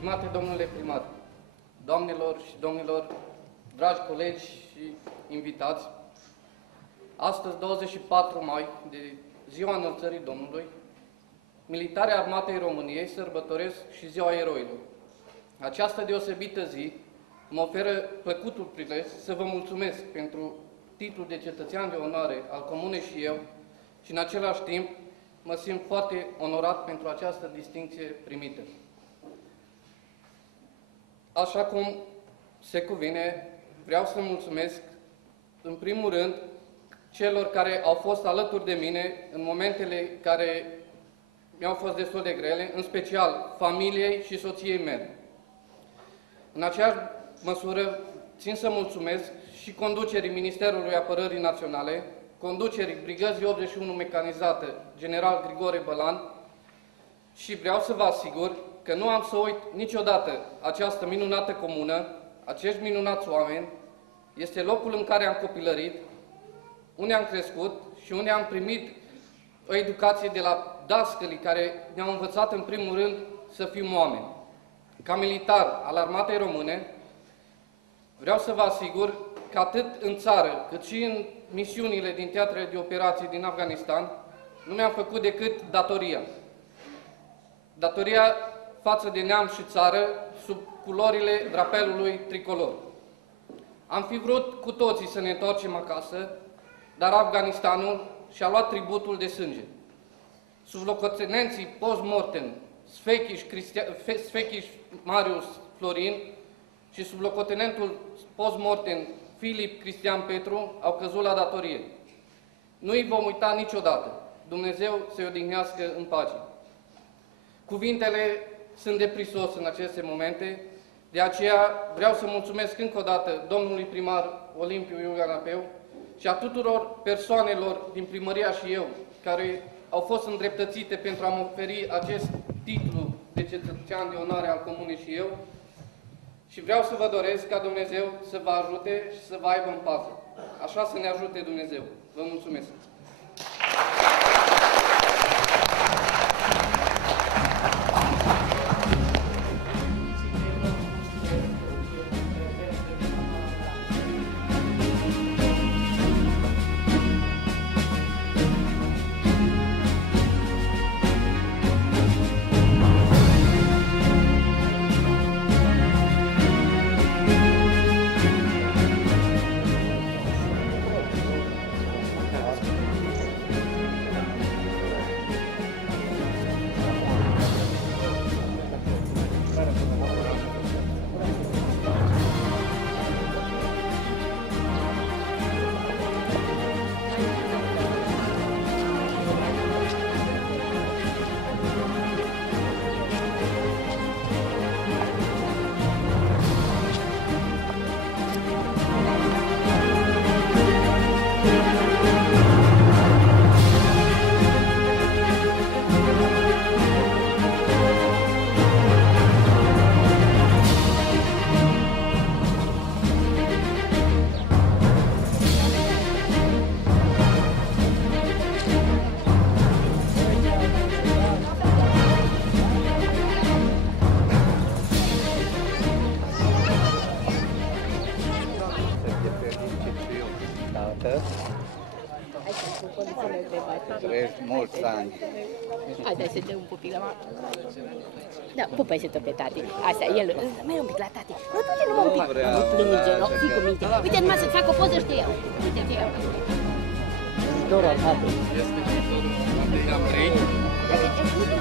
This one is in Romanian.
Stimate domnule primar, doamnelor și domnilor, dragi colegi și invitați, astăzi, 24 mai, de Ziua Înălțării Domnului, militarii Armatei României sărbătoresc și Ziua Eroilor. Această deosebită zi mă oferă plăcutul prilej să vă mulțumesc pentru titlul de cetățean de onoare al Comunei și eu și în același timp mă simt foarte onorat pentru această distincție primită. Așa cum se cuvine, vreau să mulțumesc în primul rând celor care au fost alături de mine în momentele care mi-au fost destul de grele, în special familiei și soției mele. În aceeași măsură, țin să mulțumesc și conducerii Ministerului Apărării Naționale, conducerii Brigăzii 81 Mecanizată, General Grigore Bălan, și vreau să vă asigur că nu am să uit niciodată această minunată comună, acești minunați oameni. Este locul în care am copilărit, unde am crescut și unde am primit o educație de la dascălii care ne-au învățat în primul rând să fim oameni. Ca militar al Armatei Române, vreau să vă asigur că atât în țară, cât și în misiunile din teatrele de operații din Afganistan, nu mi-am făcut decât datoria. Datoria față de neam și țară, sub culorile drapelului tricolor. Am fi vrut cu toții să ne întoarcem acasă, dar Afganistanul și-a luat tributul de sânge. Sublocotenenții post-mortem Sfechiș Marius Florin și sublocotenentul post-mortem Filip Cristian Petru au căzut la datorie. Nu îi vom uita niciodată. Dumnezeu să-i odihnească în pace. Cuvintele sunt de prisos în aceste momente, de aceea vreau să mulțumesc încă o dată domnului primar Olimpiu Iulian Apeu și a tuturor persoanelor din primăria și eu, care au fost îndreptățite pentru a-mi oferi acest titlu de cetățean de onoare al Comunei și eu, și vreau să vă doresc ca Dumnezeu să vă ajute și să vă aibă în pază. Așa să ne ajute Dumnezeu. Vă mulțumesc! Trăiești mulți ani. Haideți să dăm un pupic la mama. Da, pupă-i tot pe tati. Asta, el, mai un pic la tati. Nu, du-te numai un pic. Nu plânge, nu, fii cu minte. Uite, numai să-ți fac o poză, știu eu. Uite, fii eu. Dorul, tati. Este titlul Andrei Ambrei.